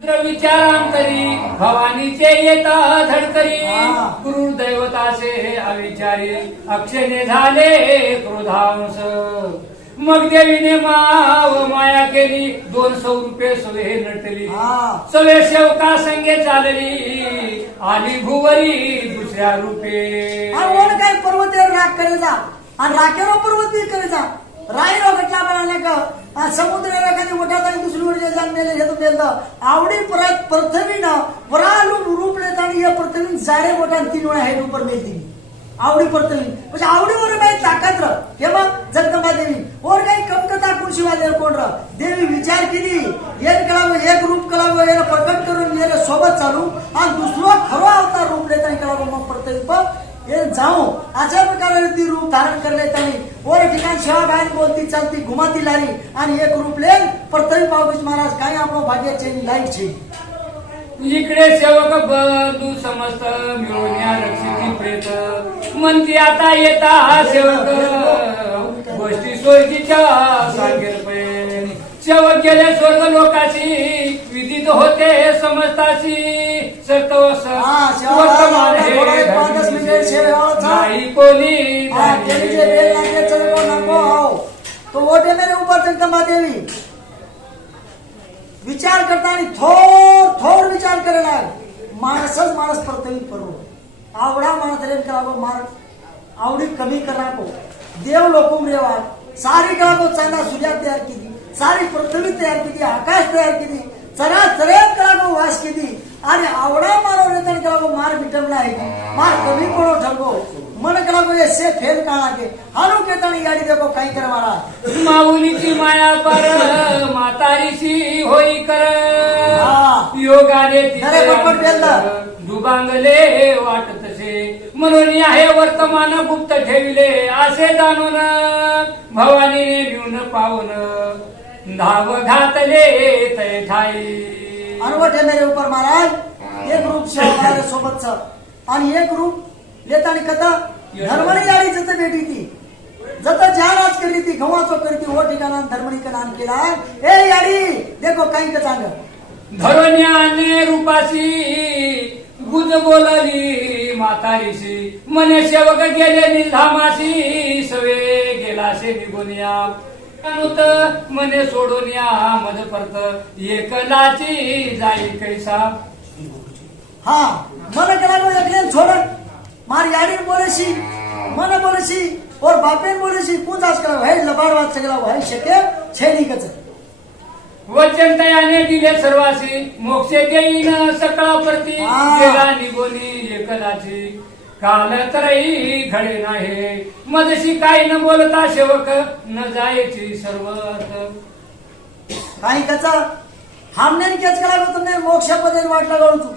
विचारांतरी भवानीचे येता धडकरी क्रूर दैवताचे अविचारी अक्षयने झाले क्रोधांश मग देवीने माव माया केली 200 रुपये सवे नटली सवे शेवका संगे चालली आली भुवरी दुसऱ्या रूपे काय पर्वत राग करायचा आणि राखेवर पर्वत करायचा रायरो घटला म्हणाले का समुद्र एखादी मोठा दुसरी वर जाणलेले हे तो आवडी परत प्रथमीनं वरालून रूप लेतानी या प्रथमी जाडे मोठा 3 वेळा हे रूप मिळते आवडी प्रथमी म्हणजे आवडीवर काही ताकद र केव्हा जगदंबा देवी और काही कमकता कुर्शीवाले कोण र देवी विचार केली एक कलावं एक रूप कलावं याला प्रकट करून याला सोबत चालू आणि दुसरं खरो अवतार रूप लेतानी कलावं मग प्रथमी ये जाओ अशा प्रकारे ती रूप धारण करले त्यांनी और ठिकाण सेवा बाहेर बोलती चालती घुमाती लारी आणि एक रूप ले प्रथमी पावस महाराज काय आपलं भाग्याचे लाईट छे इकडे सेवक बंधू समस्त मिळून या रक्षिती प्रेत म्हणती आता येता सेवक गोष्टी स्वर्गीच्या सांगेल पण सेवक गेले स्वर्ग लोकाशी विदित होते समजताशी सतवस वर्तमान हे नाही कोणी तो वोटे मेरे ऊपर जगदंबा देवी विचार करताना थोर विचार करायला माणसच माणस प्रथमी करू आवडा माणस रेन करावं मार आवडी कमी करावं देव लोकून रेवा सारी करावं चांदा सूर्या तयार केली सारी पृथ्वी तयार केली आकाश तयार केली चरा चरेत करावं वास केली आणि आवडा मारो रेतन करावं मार मिटवला आहे मार कमी पडो ठरवो मन करावं ऐसे फेल काढा के हारू केतानी गाडी देखो काही कर मारा माऊलीची माया पर म्हातारीशी होई कर योगाने दुबांगले वाटतसे म्हणून आहे वर्तमान गुप्त ठेविले असे जाणून भवानीने घेऊन पावून धाव घातले तय ठाई अनवट मेरे ऊपर महाराज एक रूप सोबतच आणि एक रूप लेतानी कथा धर्मणी याडी जत भेटी ती जत ज्या राज करी ती गव्हाचो करती हो ठिकाणा धर्मणी का नाम केला ए याडी देखो काही का सांग धरोन्याने रूपाशी गुज बोलली म्हातारीशी मने सेवक गेले निधामाशी सवे गेलासे निगुनिया अनुत मने सोडून या मध परत एकलाची जाई कैसा हा मन कला एकले छोड़ मार याडी बोलेशी मन बोलेशी और बापेन बोलेशी पूजाच करा भाई लबाडवाद सगळा भाई शके छेडी कच वचन तयाने दिले सर्वासी मोक्षे देईन सकळा प्रती गेला निगोनी एकलाची काल तरही घडे नाही मदशी काही न बोलता सेवक न जायची सर्वत काही कचा हमने केच कला तुमने मोक्ष पदे वाट लगाडू तू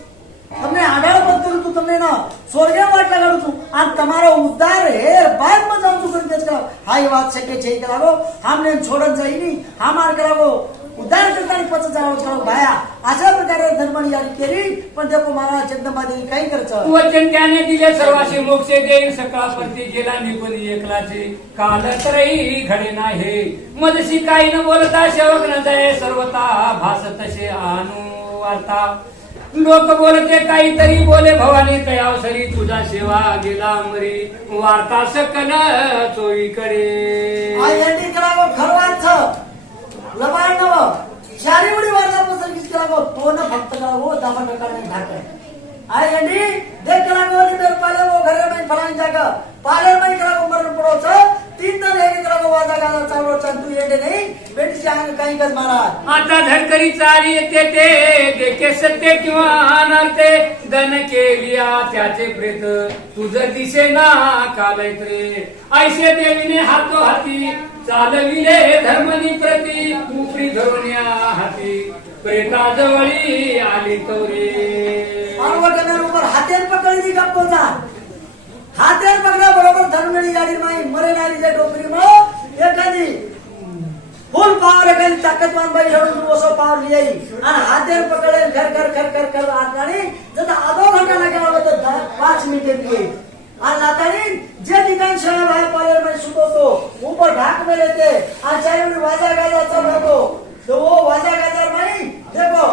તમને આડાળ પદ તું તમને ના સ્વર્ગે વાટ લગાડું છું આ તમારો ઉદ્ધાર હે બાદ માં જાઉં છું કરી દેજ કરાવો હા એ વાત છે કે છે કરાવો हमने છોડન જાય ની हमार करावो उद्धार करतानी पच जावो करो भाया अशा प्रकारे धर्मणी यारी केली पण देखो महाराज जगदंबा देवी काही करचं वचन त्याने दिले सर्वाशी मोक्षे देईन सकाळ प्रती गेला निघून एकलाची काल तरही घडे नाही मदशी काही न बोलता सेवक न जाय सर्वता भास तसे आणू वार्ता लोक बोलते काहीतरी बोले भवानी कयावसरी तुझा सेवा गेला मरी वार्ता सकल चोई करे आयडी करावं खरवाचं लबाड नव चारी उडी वार्ता पसंत करावं तो न फक्त करावं दाबा करणे घाटे आयडी देख करावं नि मेर पाले वो घरे में फलान जागा पाले में करावं मरण पडोचं 3 तर एक करावं वादा गाला चालू तू येडे नाही बेटी सांग काही कस महाराज आता धडकरी चारी येते ते देखे सत्य किंवा अनर्थे दन केलिया त्याचे प्रेत तुझं दिसे ना कालय रे ऐसे देवीने हातो हाती चालविले धर्मनी प्रती उपरी धरुण्या हाती प्रेताजवळी आली तोरी पार्वतीने ऊपर हातेर पकडली गप्पो जा हातेर पकडा बरोबर धर्मणी गाडी माई मरे नारीच्या डोकरी मग एखादी फुल पावर एखादी ताकदवान बाई घडून ओसो पावर लियाई आणि हातेर पकडे खर आतानी जर आधो घंटा लागला होता तर 5 मिनिटे दिए आणि आतानी जे ठिकाण शाळा बाहेर पालेर मध्ये सुटवतो ऊपर ढाक में लेते आज चाय वाजा गाजा चल रहा तो वो वाजा गाजा माई देखो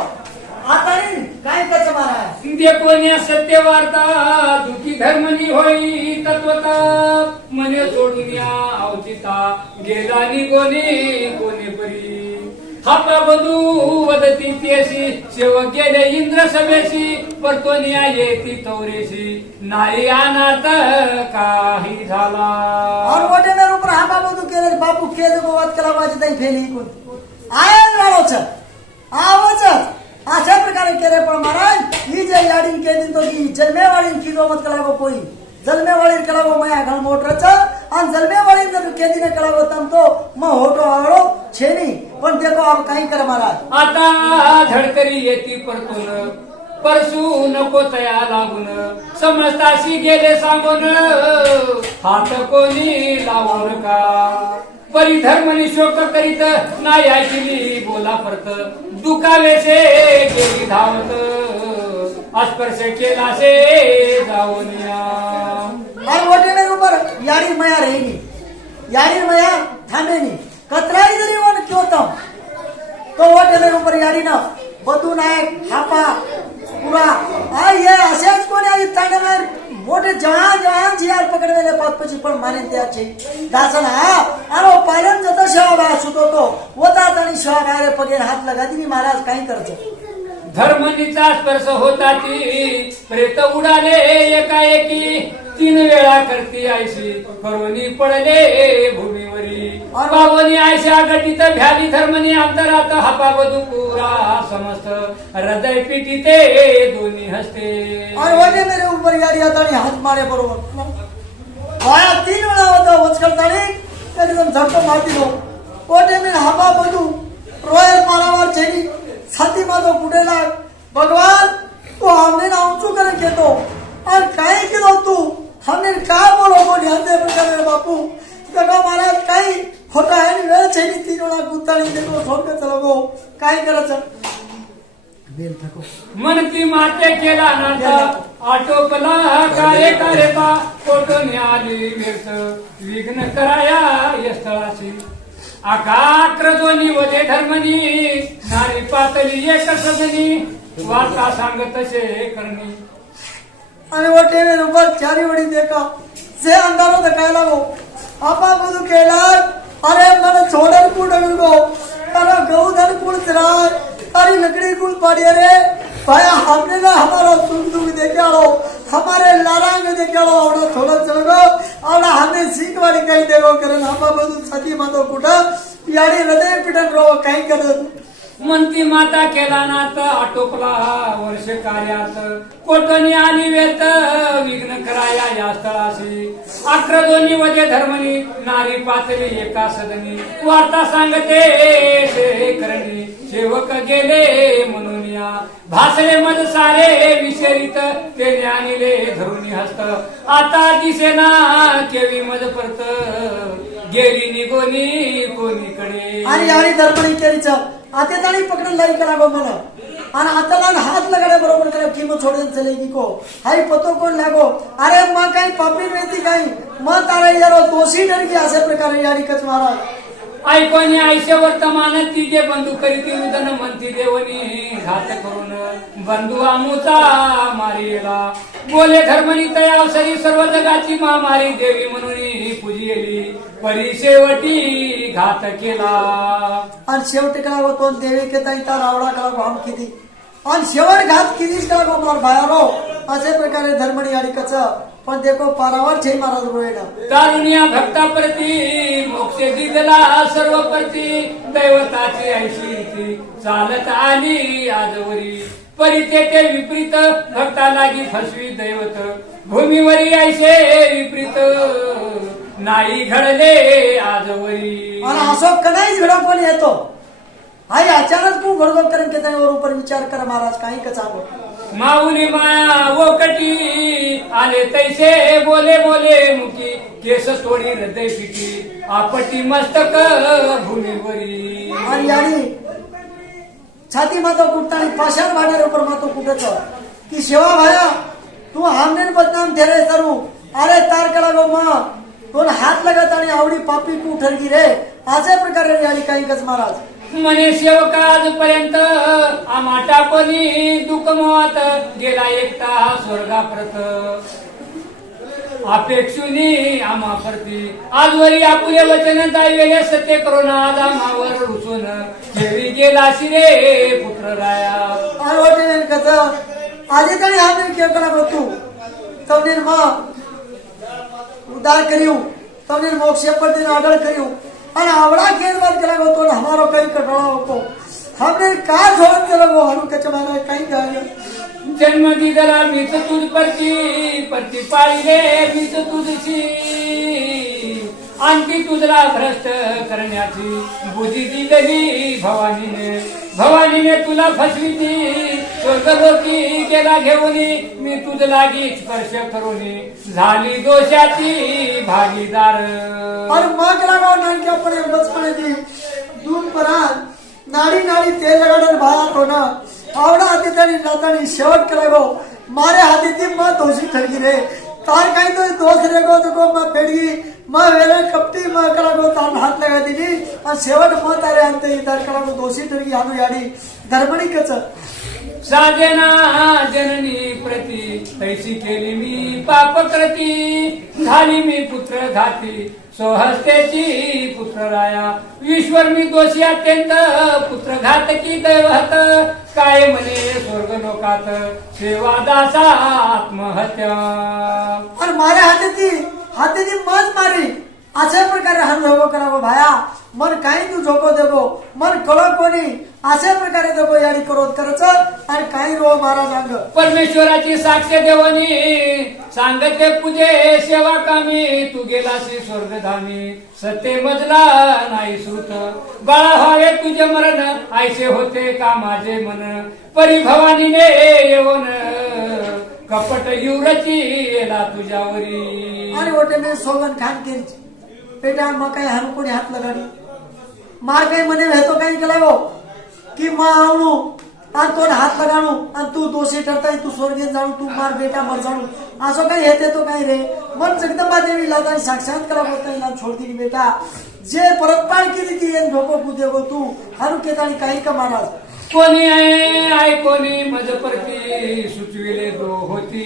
ते कोण्या सत्य वार्ता दुखी धर्मनी होई तत्वता मने सोडून या अवचिता गेला निगोने कोणे परी हापा बधू वदती तेसी सेवक गेले इंद्र सभेशी परतोनिया येती तौरेशी नाही अनाथ काही झाला और मोठे मेरे ऊपर हा बाबू तू केले बापू केले को बात करा माझी ताई फेली कोण आयन वाळोच आवच अशा प्रकारे केले पण महाराज ही जे याडीन केली तो की जन्मेवाळीन की मत करा कोई जन्मेवाळीन करा माया घण मोटरच आणि जन्मेवाळीन जर केदीने करा तम तो म होटो आवळो छेनी पण देखो आप काही कर महाराज आता धडकरी येती परतून परसू नको तया लागून समजताशी गेले सांगून हात कोणी लावून का परिधर्मनी शोक करीत नाही ऐकली बोला परत दुखावेसे गेली धावत अस्पर्श केला से जाऊन और मोठे मेरे ऊपर यारी मया रहेगी यारी मया थांबेनी कतराई जरी वन क्यों तो मोठे मेरे ऊपर यारी ना बदू नायक हापा पुरा आ ये असेच कोणी आई तांडे में मोठे जहान जहान जियार पकडलेले पाचपची पण माने त्याचे दासन हा अरे पालन जत शेवा बा सुतो तो होता आणि शेवा बाहेर पगे हात लगा दिनी महाराज काही करतो धर्मनीचा स्पर्श होता ती प्रेत उडाले एकाएकी 3 वेळा करती आयशी करोनी पडले भूमीवरी बाबोनी आयशा गटीत भ्याली धर्मनी अंतरात हापा बधू पुरा समस्त हृदय पिटी ते दोन्ही हस्ते और वडे मेरे ऊपर यारी आता आणि हात मारे बरोबर वाया 3 वेळा होता वचकरतानी एकदम झटको मारती लो वडे मेरे हापा बधू रोयल मारावर छेनी छाती माझो कुठे लाग भगवान तू हमने ना ऊंचू करे घेतो और काही केलो तू हमने काय बोलो कोणी हंदे प्रकारे बापू देखो महाराज काही होता है वेळ छेनी 3 वेळा गुत्ताळी देखो सोडके चलो काय करायचं बेल थको मन की माते केला नाता आटोपला कार्य कार्यता कोटून आली मिरत विघ्न कराया या स्थळाशी आकाक्र दोन्ही वदे धर्मनी नारी पातली एक सदनी वार्ता सांगत से करणी आणि वो टेवे ऊपर चारी वडी देखा से अंधारो दिखाय लागो आपा बधु केला अरे मन छोड़ल कुडल गो अरे गौधन कुल चराय अरे लकड़ी कुल पाड़ी रे भाई हमने ना हमारा सुख दुख देखाड़ो हमारे लारांग देखाड़ो और थोड़ा चलो और हमें सीख वाली कहीं देखो करन आपा बधु छती मतो कुठा याडी हृदय पिटन रो काही करत म्हणती माता केला नात आटोपला वर्ष कार्यात कोटणी आली वेत विघ्न कराया या स्थळाशी अक्र दोन्ही वजे धर्मनी नारी पातली एका सदनी वार्ता सांगते ते करणी सेवक गेले म्हणून या भासले मज सारे विषयित ते ज्ञानीले धरुणी हस्त आता दिसेना केवी मज परत गेली निगोनी कोणीकडे आणि यारी धर्मणी केलीच आता ताणी पकडून लाई करा गो मला आणि आता हात लगाडे बरोबर करा किमो छोडून चलेगी को हाई पतो कोण लागो अरे मग काही पापी वेती काही मग तारा यारो दोषी ठरगी अशा प्रकारे यारी कच महाराज ऐकोनी आयष्य वर्तमान तिजे बंधू करीती उदन म्हणती देवनी घात करून बंधू आमुचा मारिला बोले धर्मनी तयावसरी सर्व जगाची महामारी देवी म्हणून पूजिली परी शेवटी घात केला आणि शेवटी करा गो तो देवी के ताई तार आवडा करा गो हम किती आणि शेवट घात कितीच करा गो मार बाहेरो अशा प्रकारे धर्मणी यारी कच पण देखो पारावर छे महाराज रोएडा कारुण्या भक्ताप्रती मोक्ष दिला सर्व प्रती दैवताची ऐशी चालत आली आजवरी परिते ते विपरीत भक्ता लागी फसवी दैवत भूमीवरी ऐसे विपरीत नाही घडले आजवरी आणि असो कदाच घडा कोण येतो आई अचानक तू घडगड करून के त्यावर ऊपर विचार कर महाराज काही का सांगो माऊली माया वोकटी आले तैसे बोले बोले मुकी केस तोडी हृदय पिटी आपटी मस्तक भूमीवरी आणि यारी छाती मातो कुटतानी पाषाण भाड्यार ऊपर मातो कुटच की शिवा भाया तू हमने बदनाम ठेरे सरू अरे तार कला गो मा कोण हात लगत आणि आवडी पापी तू ठरगी रे अशा प्रकारे यारी काही कच महाराज मने सेवक आजपर्यंत आम्हा टाकोनी दुःख मोहात गेला एकटा स्वर्गाप्रत अपेक्षुनी आम्हा परती आजवरी आपुले वचन दायवेले सत्य करून आज आम्हावर रुसून केळी गेला शिरे पुत्र राया आणि वाटेल कसं आधी तरी आम्ही केळकणा करतो तवनीर उदार करियो तवनीर मोक्ष पड़ती आगळ करियो અને આવડા કેસ વાત કરાવો તો હમારો કઈ કટોળો હોકો हमने का छोड़ चलो वो हनु के चमाना कहीं जाए जन्म दिदला मीच तुझ परती पाळी रे मीच तुझची आणखी तुझला भ्रष्ट करण्याची बुद्धी दिलेली भवानीने तुला फसविती स्वर्गलोकी गेला घेऊन मी तुझ लागी स्पर्श करून झाली दोषाची भागीदार और मग लगाव नानक्या पणे बचपणे दी दूध परान नाडी नाडी तेल लगाडन बाया कोना आवडा हाती तणी नातानी शेवट करागो मारे हाती ती म दोषी ठरगी रे तार काही तो दोष रेगो तो को म पेडगी म वेरे कपटी म करागो तार हात लगा दिली और शेवट म तारे अंत इधर करागो दोषी ठरगी हानु याडी धर्मणी कच साजना जननी प्रती तैसी केली मी पाप कृती झाली मी पुत्र घाती सोहस्तेची पुत्र राया ईश्वर मी दोषी अत्यंत पुत्र घातकी दैवहत काय म्हणे स्वर्ग लोकात सेवा दासा आत्महत्या और मारे हाती ती मज मारी अशा प्रकारे हा झोको करावो भाया मन काही तू झोको देगो मन कळो कोणी अशा प्रकारे देगो याडी करोत करच आणि काही रो महाराज अंग परमेश्वराची साक्ष देवनी सांगते पूजे सेवा कामी तू गेलासी स्वर्गधामी सत्य मजला नाही सुत बाळा व्हावे तुझे मरण ऐसे होते का माझे मन परिभवानीने येऊन कपट युवरची येला तुझ्यावरी आणि ओटे मी सोगन खान केली बेटा मग काही हारू कोणी हात लगाडी मार काही म्हणे हेतो काही केला हो की मा आवणू आणि तो हात लगाणू आणि तू दोषी ठरताय तू स्वर्गीय जाणू तू मार बेटा मर जाणू असं काही हेते तो काही रे मन जगदंबा देवी लादा साक्षात करा होता इला छोड़ दी बेटा जे परत पाळ केली ती एन झोको पुदे गो तू हारू केतानी काही का महाराज कोणी आहे कोणी मज परती सुचविले दो होती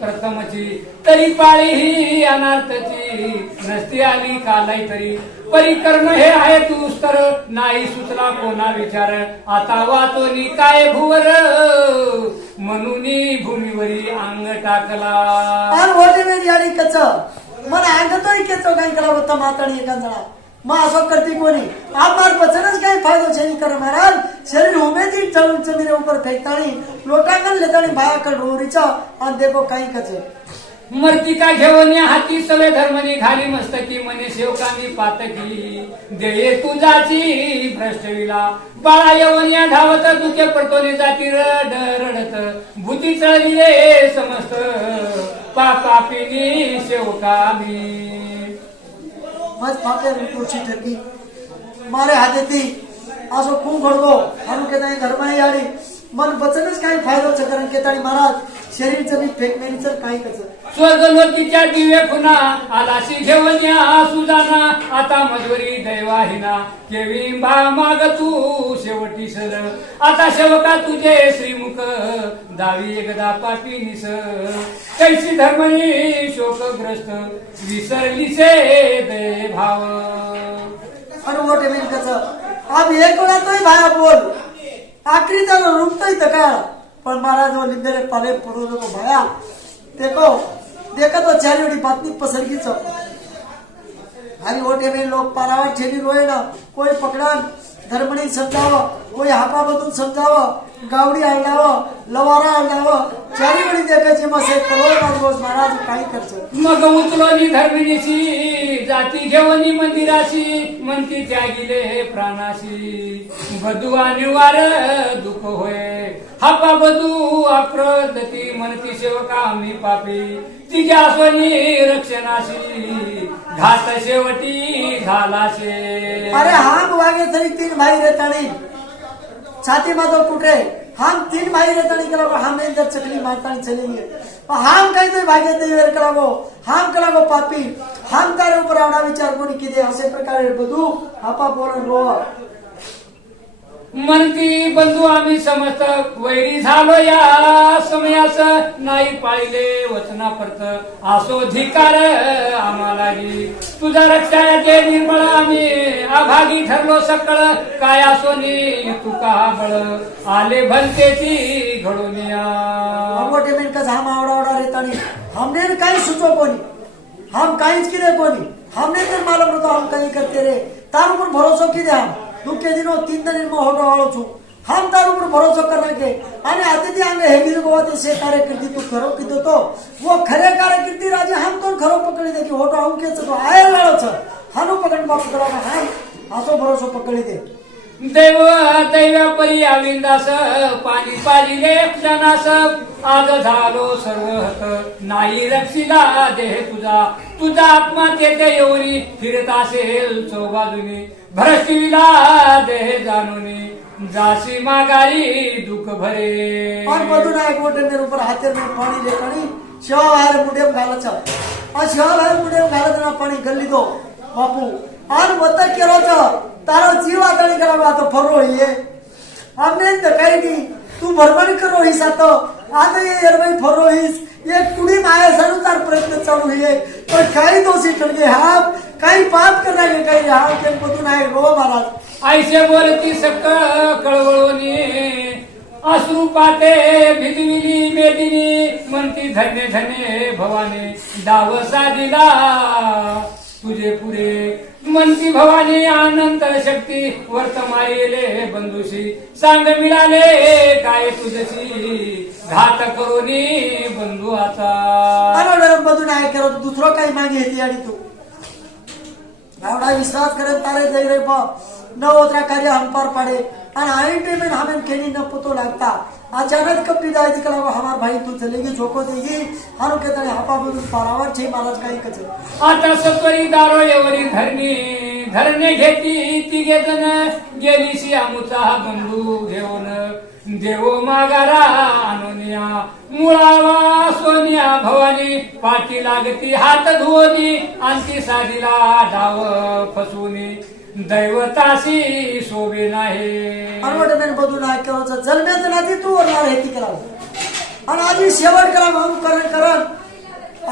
प्रथमची तरी पाळी ही अनार्थची नसती आली कालाई तरी परिकरण हे आहे तू स्तर नाही सुचला कोणा विचार आता वाचोनी काय भुवर म्हणून भूमीवरी अंग टाकला आणि होते मी याडी कच मला अंगतोय केचो काही करा होता माताडी एकांजळा मग असं करते कोणी आमार बचनच काही फायदो छे कर महाराज शरीर उमेदी चढून चंद्रे ऊपर फेकतानी लोकांना लेतानी बायाकड रोरीचा आणि देखो काही कच मर्तिका घेऊन हाती सवे धर्मनी घाली मस्तकी मने सेवकांनी पातकी देये तुझाची भ्रष्टविला बाळा येऊन या धावत दुखे पडतोने जाती रडत भूती चढली समस्त पापापिनी सेवकामी मज फाटे रुची ठरगी मारे हातेती असो खूप घडगो हनु केतानी धर्माई याडी मन बचनच काही फायदो चकरण केतानी महाराज शरीर चली फेकमेनी चल काही कच स्वर्गलोकीच्या दिवे खुना आलाशी घेऊन या सुजाना आता मजवरी दैवाहिना केवी माग तू शेवटी सर आता शेवका तुझे श्रीमुख दावी एकदा पापी निस कैसी धर्मनी शोकग्रस्त विसरलीसे दे भाव अनु मोठे मेन कच अब एक वेळा तोय भाया बोल आखरी तर रुपतोय तका पण महाराज वो लिंदरे पाले पडू नको भाया देखा तो चारिवडी बातमी पसरगीच आणि ओटे में लोग पारावर ठेली रोय ना कोई पकडान धर्मणी समजाव कोई हापा बदून समजाव गावडी आणलाव लवारा आणलाव चारिवडी देखायचे मसे करोड रोज महाराज काही खर्च मग उचलोनी धर्मिणीशी जाती घेऊनी मंदिराशी म्हणती त्यागिले प्राणाशी बधू आणि वार दुःख होय हापा बधू अप्रदती म्हणती सेवका आम्ही पापी तिच्या सोनी रक्षणाशी घात शेवटी झालाशे अरे हम वागे तरी तीन भाई रहतानी छाती मातो कुठे हम तीन भाई रहतानी करावो हम इधर चकली मारतानी चलेंगे हम कहीं तो भागे तैयार करावो हम करावो पापी हम तारे ऊपर आवडा विचार कोणी किदे असे प्रकारे बधू हापा बोलन रो म्हणती बंधू आम्ही समस्त वैरी झालो या समयास नाही पाहिले वचना परत असो धिकार आम्हाला तुझा रक्षा दे निर्मळ आम्ही आभागी ठरलो सकळ काय असो नी तुका बळ आले भलतेची घडून या मोठे मिनकस हम आवडा आवडा रेतानी हमने काही सुचो कोणी हम काहीच किदे कोणी हमने तो मालूम तो हम कहीं करते रे तार ऊपर भरोसा किदे हम दुखे दिनों 3 दिन में होटो वालो छु हम तार ऊपर भरोसा करना के आणि अतिथि अंगे हेगिर गोवा ते से कार्यकर्ती तू खरो किदो तो वो खरे कार्यकर्ती राजे हम तो खरो पकडी दे की होटो हम के तो आयर वालो छ हानु पकड बाप करा हम असो भरोसा पकडी दे देव दैव्या परी आविंदास पाणी पाजिले जनास आज झालो सर्व नाही रक्षिला देह तुझा आत्मा तेथे येऊनी फिरत असेल चौबाजूनी भ्रष्टीला देह जाणूनी जासी मागारी दुख भरे और मधुन एक मोटे मेरे ऊपर हाथे में पानी ले पानी शिवा बाहेर मुडेम घालच और शिवा बाहेर मुडेम घालत ना पाणी गल्ली दो बापू और मत केरो छ तारो जीव आदळी करावा तो फरो हिये हमने तो काही की तू भरभरी करो हिसा तो आज ये एरवाई फरो हिस ये कुडी माया सनुसार प्रयत्न चालू हिये पण काही दोषी ठरगे हा काही पाप करना के काही हा के मधुन आहे रो महाराज ऐसे बोलती सक कळवळोनी अश्रू पाते भिजविली मेदिनी म्हणती धन्य धन्य भवानी डावसा दिला तुझे पुरे म्हणती भवानी अनंत शक्ती वर्तमायले बंधुशी सांग मिळाले काय तुझशी घात करोनी बंधुआचा अरे मधुन आहे करो दुसरं काही मागे येते आणि तू एवढा विश्वास करे तारे जय रे बा न होता कार्य हम पार पाड़े और आई टाइम में हमें केनी न पतो लगता अचानक कब विदाई दिखला हमार भाई तू चलेगी झोको देगी हारो के तने हापा बदून पारावर छे महाराज काही कचे आता सत्वरी दारो एवरी धरणे घेती तिघे जण गेलीशी आमुचा बंधू घेऊन देवो मागारा अनुनिया मुळावा सोनिया भवानी पाठी लागती हात धुवनी अंती साधीला डाव फसवूनी दैवताशी शोभे नाही अनवट में बदून आहे केवळ जन्मेच नाती तू वरणार हे ती करावं आणि आधी शेवट करा हम करण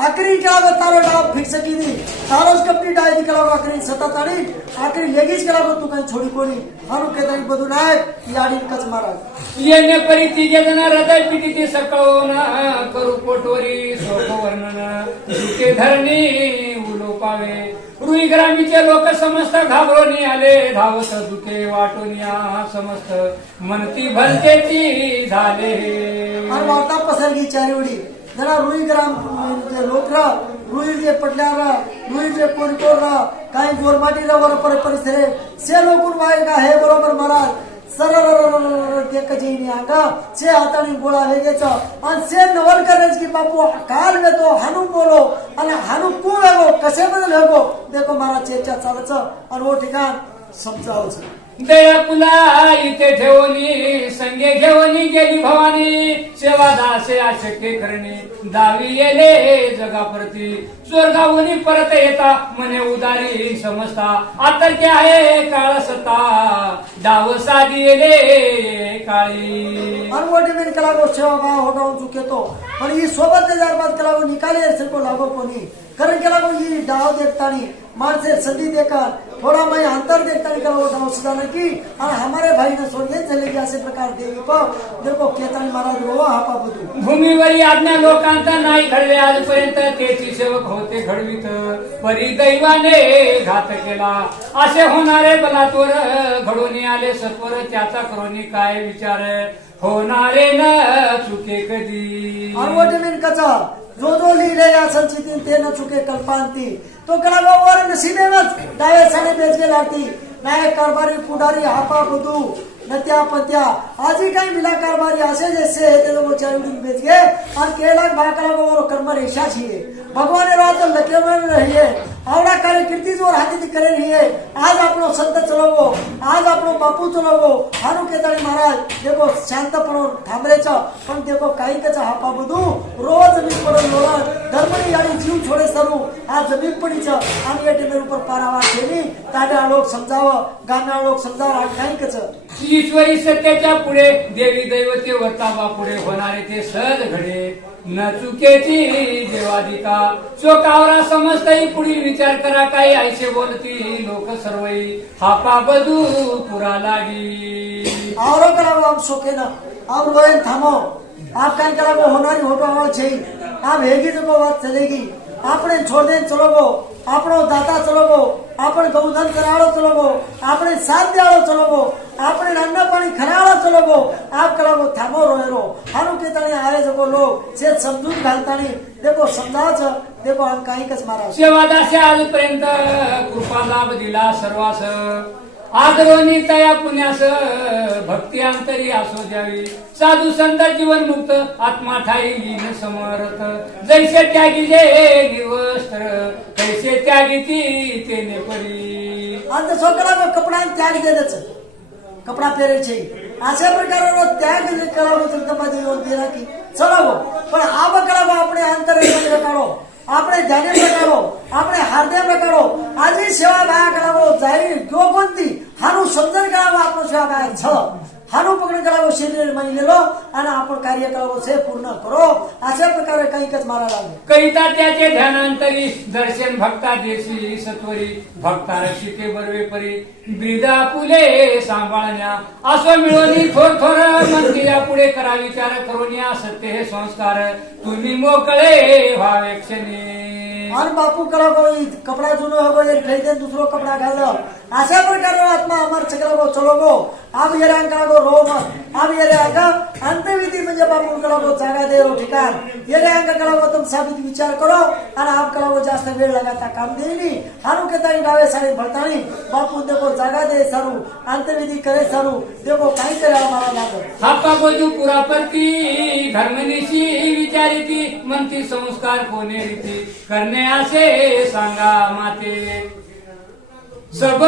आखरी केला तारो डाव फिक्स कीदी तारोच कपटी डाय दिखला आखरी सतत आणि आखरी लेगीच केला तू काही छोडी कोणी हानु के तरी बदून आहे याडी कच महाराज येणे परी तिघे जण हृदय पिटीची सकळून करू पोटोरी शोक वर्णन दुखे धरणी उलोपावे रुई ग्रामीचे लोक समस्त घाबरून आले धावत दुखे वाटून या समस्त मनती भलतेची झाले आणि वार्ता पसरगी चारिवडी जरा रुई ग्राम लोक रुई जे पडल्यावर रुई जे कोरकोर काही गोरमाटीला वर परिसरे से लोकून वाय का हे बरोबर महाराज सरर ते कजेनी आगा से हातानी गोळा वेगेच आणि से नवल करेज की बापू काल में तो हानु बोलो आणि हानु को वेगो कसे बदल होगो देखो महाराज चेचा चालच आणि वो ठिकाण समजावच दया पुला इथे ठेवणी संगे घेऊनी गेली भवानी सेवा दासे आशक्य करणे दावी येले जगाप्रती स्वर्गावनी परत येता मने उदारी समजता आता क्या आहे काळ सता डाव साधी येले काळी अनवटी में कलागो सेवा भाव होटाऊन चुकेतो आणि ही सोबत बात कलागो निकाले सरको लागो कोणी कारण कलागो ही डाव देखतानी माणसे संधि देकर थोड़ा मैं अंतर देखता नहीं करो डाव सुधारने की और हमारे भाई ने सोनिए चलेगी असे प्रकार देवी को देखो केतन महाराज रो हापा बदू भूमीवरी आज्ञा लोकांचा नाही घडले आजपर्यंत तेची सेवक होते घडवीत परी दैवाने घात केला असे होणारे बलात्वर घडून आले सत्वर त्याचा करोनी काय विचार होणारे न चुके कधी अनवटी में कचा जो लिहिले या संचितीन ते न चुके कल्पांती तो कलागावर नसीबेवच डावे साडे बेच गेलाती नायक कारभारी पुढारी हापा बदू नत्या पत्या आजी काही मिला कारभारी असे जैसे हे ते लोग चारुडी बेच गए और केला भाकला को कर्म रेशा छिए भगवान रात लके में रहिए आवड़ा कार्य कीर्ति जोर हाथी थी करे रही है। आज आपनो संत चलावो, आज आपनो बापू चलावो, हारू केताड़ी महाराज देखो शांतपणो थांबरे छ, पण देखो काही कचा हापा बधू रोज जमीन पडो लोळण धर्मनी याडी जीव छोडे सरू आ जमीन पडी छ आणि या टेबल ઉપર પારાવા ठेवी ताड्या लोक समजाव, गाम्या लोक समजाव आ काही कच ईश्वरी सत्याच्या पुढे देवी दैवते वर्तावा पुढे होणारे ते सहज घडे न चुकेची देवादिका शोकावरा समजताही पुढील विचार करा काही ऐसे बोलती लोक सर्वई हापा बधू पुरा लागी आवरो करावो आप शोके न आप रोयन थामो आप काई करावो होनारी होटो आवाज छे आप हेगी जो बात चलेगी आपने छोड़ दे चलोगो आपनो दाता चलोगो आपण गौधन कराड़ो चलोगो आपने साथ दियाड़ो चलोगो आपने अन्न पानी खराड़ो चलोगो आप करावो थामो रोयरो हारू के तणे आए जको लोग से समजून घालतानी देखो समजाच देखो हम काही कस मारा सेवादासे आजपर्यंत कृपा लाभ दिला सर्वास आदरोनी तया पुण्यास भक्ती अंतरी असो द्यावी साधू संत जीवन मुक्त आत्मा ठाई लीन समर्थ जैसे त्यागी जे निर्वस्त्र कैसे त्यागी ती तेने परी अंत छोकरा कपड़ा त्याग दे देच कपड़ा पहरे छे अशा प्रकारનો ત્યાગ કરાવો તો તમારી યોગ્ય રાખી ચલાવો પણ આ બકરાવો આપણે અંતરે રખાડો આપણે ધ્યાને રખાડો આપણે હાર્દે રખાડો આજે સેવા ભાયા કરાવો જાય જો કોંતી હાનું સમજણ કરાવો આપણો સેવા ભાયા છ हारू पकड़ करावो शरीर में ले लो आणि आपण कार्य करावो से पूर्ण करो अशा प्रकारे काही कच मारा लागले कविता त्याचे ध्यानांतरी दर्शन भक्ता देशी सत्वरी भक्ता रक्षिते बरवे परी ब्रिदा फुले सांभाळण्या असो मिळवणी थोर थोर मंदिरा पुढे करा विचार करूनिया सत्य हे संस्कार तुम्ही मोकळे व्हावे क्षणी आणि बापू करावो कपड़ा जुनो हो गो एक दे दूसरो कपड़ा घाल अशा प्रकारे आत्मा अमर चक्रावो चलोगो अब ये रंग करावो रोम अब ये रंग अंतविधि म्हणजे बापू करावो जागा दे रो ठिकाण ये रंग करावो तुम साबित विचार करो आणि आप करावो जास्त वेळ लगाता काम देनी हारू के ताई गावे साडी भळताणी बापू देखो जागा दे सारू अंतविधि करे सारू देखो काही करा मला लागो हापा बजू पुरा परती धर्मनिशी विचारिती म्हणती संस्कार कोणे रीती करणे असे सांगा माते सब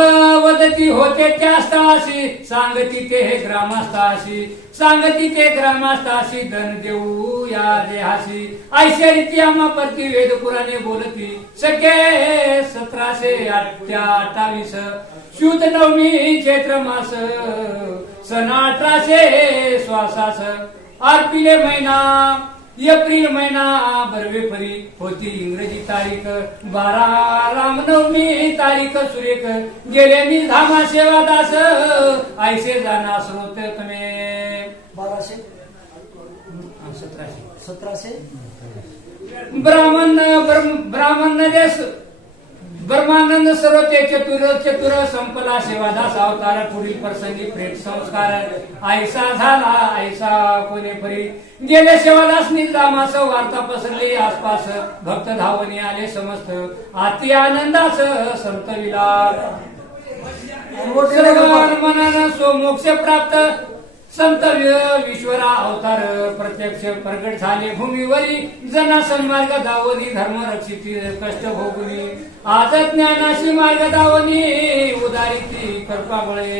वदती होते त्यास्ताशी सांगती ते हे ग्रामस्थाशी सांगती ते ग्रामस्थाशी धन देऊ या देहाशी ऐशा रीती आम्हा प्रति वेद पुराणे बोलती सखे 1728 शुद्ध नवमी चैत्र मास सन 1800 श्वासास आरपिले महिना एप्रिल महिना बरवे परी होती इंग्रजी तारीख 12 रामनवमी तारीख सुरेख गेले मी धामा सेवादास ऐसे जाना स्रोत तुम्ही 1200 1700 17 ब्राह्मण देश ब्रह्मानंद सर्व ते चतुर संपला सेवादास अवतार पुढील प्रसंगी प्रेत संस्कार ऐसा झाला ऐसा कोणे परी गेले सेवादास निजामास वार्ता पसरली आसपास भक्त धावणी आले समस्त अति आनंदास संत विला मनानं सो मोक्ष प्राप्त संत विश्वरा अवतार प्रत्यक्ष प्रगट झाले भूमीवरी जना सन्मार्ग दावनी धर्म रक्षिती कष्ट भोगुनी आज ज्ञानाशी मार्ग दावनी उदारिती कृपाबळे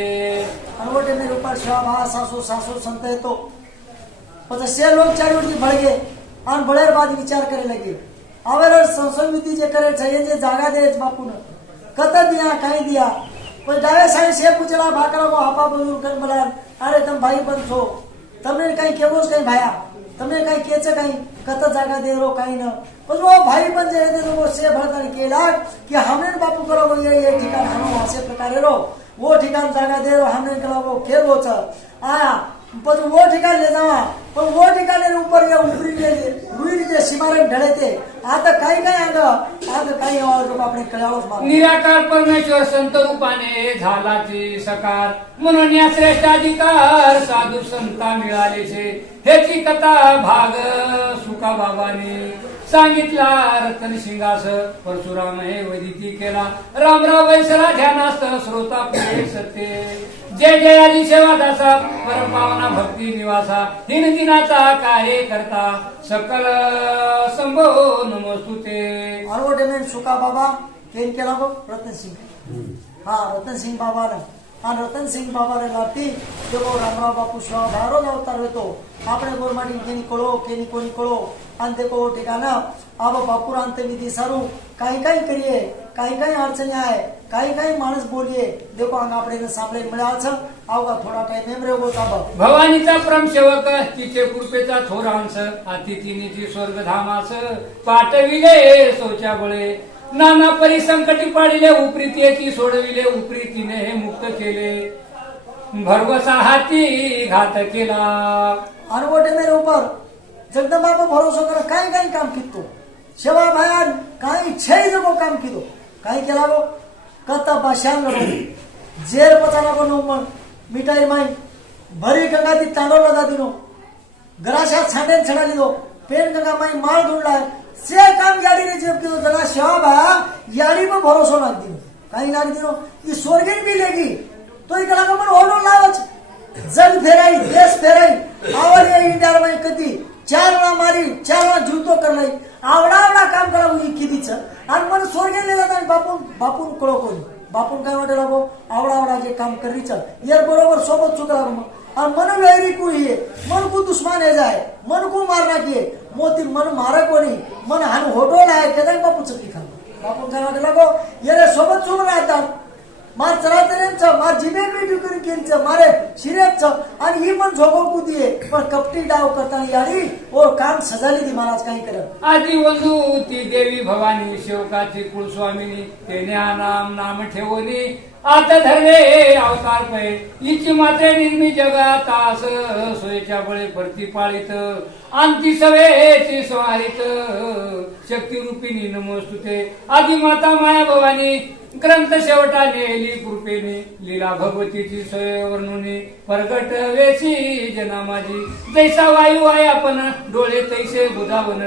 अनवटे में रूपा शाह सासू सासू संत है तो પછી સે લોક ચાર વર્ષથી ભળગે અને ભળેર બાદ વિચાર કરે લગે હવે સંસમિતિ જે કરે છે એ જે જાગા દે બાપુને કત દિયા કાઈ દિયા કોઈ ડાવે સાઈ સે પૂછડા ભાકરા કો હાપા બધું કર બલા અરે તમ ભાઈ બન છો તમને કઈ કેવો છે કઈ ભાયા તમને કઈ કે છે કઈ કત જાગા દે રો કઈ ન પછી वो भाई बन जे दे वो से भरता के लाग कि हमने बापू करो ये ठिकान हम ऐसे प्रकारे रो वो ठिकान जागा दे रो हमने करो वो के वो छ आ પછી वो ठिकाण ले जावा पण वो ठिकाण ऊपर ये उपरी रुई जे सीमारण ढळे ते आता काही काही आता काही और आपण कळावच मार निराकार परमेश्वर संत रूपाने झालाची सकार म्हणून या श्रेष्ठ अधिकार साधू संता मिळाले छे हेची कथा भाग सुका बाबांनी सांगितला रतन सिंगास परशुराम हे वदिती केला रामराव वैसरा ध्यानास्त श्रोता पुढे सत्य जय जयाजी सेवादासा परमपावना भक्ती निवासा दिन दिनाचा कार्य करता सकल संभो नमस्तुते अनवटे में सुका बाबा केन केला बघ रतनसिंग हा रतनसिंग बाबानं आणि रतनसिंग बाबाने लाटी देखो रामराव बापू शिवा भारो अवतार होतो આપણે ગોરમાટી કેની કળો કેની કોની કળો અને તે કો ठिकाणा अब बापूरांत विधी सारू काही काही करिये काही काही अडचणी आहे काही काही माणूस बोलिये देखो अंग आपल्याला सापडे मिळाचं अवघा थोडा टाइम मेमरे होता बघ भवानीचा परमसेवक तिचे कृपेचा थोरांस अतिथीनीची स्वर्गधामास पाठविले सोच्या बळे नाना परी संकटी पाडिले उपरीतीची सोडविले उपरीतीने हे मुक्त केले भरवसा हाती घात केला अनवटे मेरे ऊपर जगदंबा पर भरोसा कर काही काही काम कितो सेवा भयान काही छे जगो काम कितो काही केला गो कता भाषान लगो जेर पचाला को नोमन मिठाई माई भरी गंगा ती तांडवला दादीनो गराशात छांडेन छडाली दो पेन गंगा माई माळ धुंडला से काम याडी रे जेब कितो जना सेवा भया याडी पर भरोसा नाग दिनो काही नाग दिनो ये स्वर्गेन भी लेगी तो इकडा का पण ओढून लावच जग फेराई देश फेराई आवर या इंडिया में कधी 4 वेळा मारी 4 वेळा जुतो करलाई आवडा आवडा काम करावं ही कितीच आणि मन स्वर्गे नेला आणि बापून कळो कोणी बापून काय वाटलं गो आवडा आवडा जे काम करीच यार बरोबर सोबत चुकला मग आणि मन वैरी को ये मन को दुश्मन है जाए मन को मारना किए मोती मन मारे कोणी मन हान होटोल आहे कदा बापू चुकी खा बापून काय वाटलं गो यारे सोबत चुकून राहतात मार चराचऱ्यांचं मार जिबे मिठी करून केलीचं मारे शिरेचं आणि ही पण झोपव कुदिये पण कपटी डाव करताना याडी और काम सजाली ती महाराज काही करत आधी वंदू ती देवी भवानी शेवकाची कुलस्वामिनी तेने नाम ठेवणी आता धरले अवतार पै हिची मात्रे निर्मी जगात आस सोयच्या बळे भरती पाळीत अंती सवेची स्वारीत शक्तिरूपिणी नमोस्तुते आधी माता माया भवानी ग्रंथ शेवटा नेली कृपेने लीला भगवतीची सोय वर्णुनी प्रगट वेशी जना माझी जैसा वायू आहे आपण डोळे तैसे बुधावन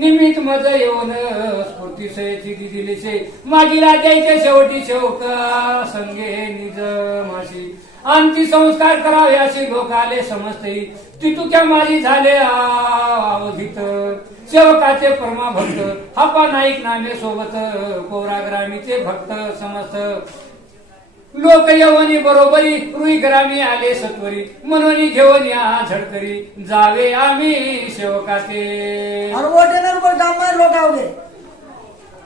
निमित मज येऊन स्फूर्ती सयची दिलेशे मागी राजाच्या शेवटी शेवका संगे निज माशी अंती संस्कार करावे असे लोकाले समजते तितुक्या माझी झाले अवधित सेवकाचे परमा भक्त हापा नाईक नामे सोबत पौराग्रामीचे भक्त समस्त लोक यवनी बरोबरी रुई ग्रामी आले सत्वरी मनोनी घेऊन या झडकरी जावे आम्ही सेवकाचे अनवटेनर पर गाममार लोक आवगे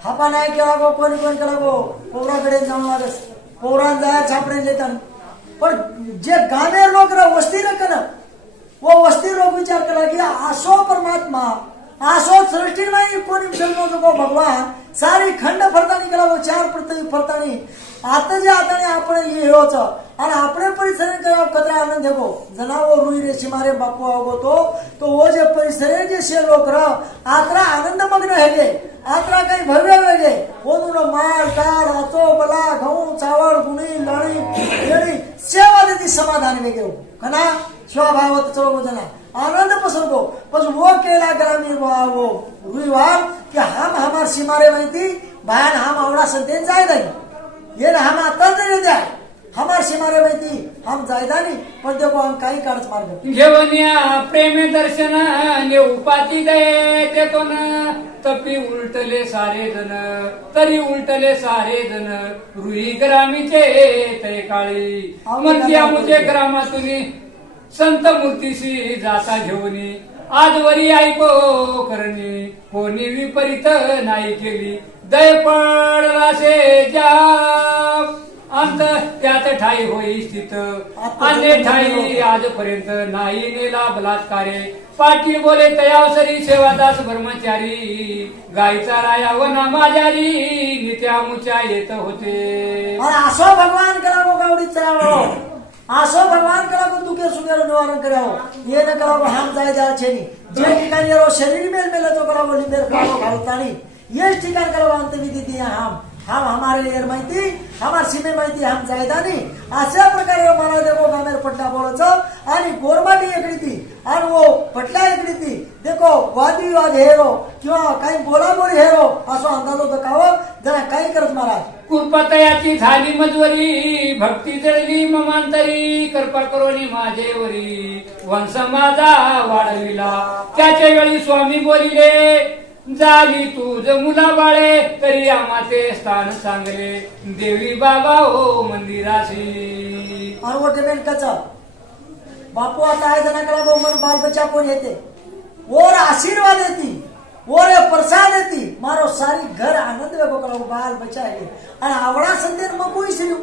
हापा नाही केला गो कोणी केला गो पौराकडे जाऊन लागस पौरान जाया छापडे लेतन पण जे गामे लोक वस्ती रकन वो वस्ती लोक विचार करा की आसो परमात्मा आसो सृष्टी में कोणी जन्म जो भगवान सारी खंड फरतानी केला वो 4 पृथ्वी फरतानी आता जे आता आपण हेरोच आणि आपले परिसर कराव कतरा आनंद देखो जनावो रुई रे शिमारे बापू आवगो तो वो जे परिसर जे शे लोक र आत्रा आनंद मग्न हेगे आत्रा काही भव्य वेगे ओनुनो मार तार आचो बला घऊ चावळ गुणी लाणी येडी सेवा देती समाधान वेगे कना स्वभावत चलो जना आनंद पसंदो बस वो केला ग्रामीण वो रुईवार कि हम हमार सीमारे माहिती बयान हम आवडा संतेन जाय नाही ये हम आता नाही जाय हमार सीमारे माहिती हम जायदा नाही पण देखो हम काही काढच मार्ग घेऊन या प्रेम दर्शन ने उपाती दे देतो न तपी उलटले सारे जन तरी उलटले सारे जन रुई ग्रामीचे ते काळी म्हणजे आमचे ग्रामातून संत मूर्तीशी जाता घेऊनी आजवरी ऐको करणी कोणी विपरीत नाही केली दय पडला से जा अंत त्यात ठाई होई स्थित अन्य ठाई आजपर्यंत नाही नेला बलात्कारे पाटील बोले तयावसरी सेवादास ब्रह्मचारी गायचा राया वना माझारी नित्या मुच्या येत होते असो भगवान करा गावडी चरावो आसो भगवान कला को दुखे सुखेर निवारण कराओ ये न कराओ हम जाय जा छेनी जे ठिकाणी रो शरीर मेल मेले तो कराओ लिंबेर पालो घालतानी ये ठिकाण कराओ अंत विधी दिया हम हमारे येर माहिती हमार सीमे माहिती हम जायदानी अशा प्रकारे मला देखो गामेर पटला बोलच आणि गोरमाटी एकडी ती आणि वो पटला एकडी ती देखो वादी वाद हेरो किंवा काही बोलाबोली हेरो असो अंदाजो दकाव जरा काही करत महाराज कुरपतयाची झाली मजवरी भक्ती जळली ममांतरी कृपा करोनी माझेवरी वंश माझा वाढविला त्याच्या वेळी स्वामी बोलिले झाली तुझ मुलाबाळे तरी आमाचे स्थान चांगले देवी बाबा हो मंदिराशी. और वो टेमेंट कचा बापू आता है जना कला मन बाल बच्चा कोण येते और आशीर्वाद देती और प्रसाद देती मारो सारी घर आनंद वेगो कला बाल बच्चा है અને આવડા સંદેર માં કોઈ સ્ત્રીઓ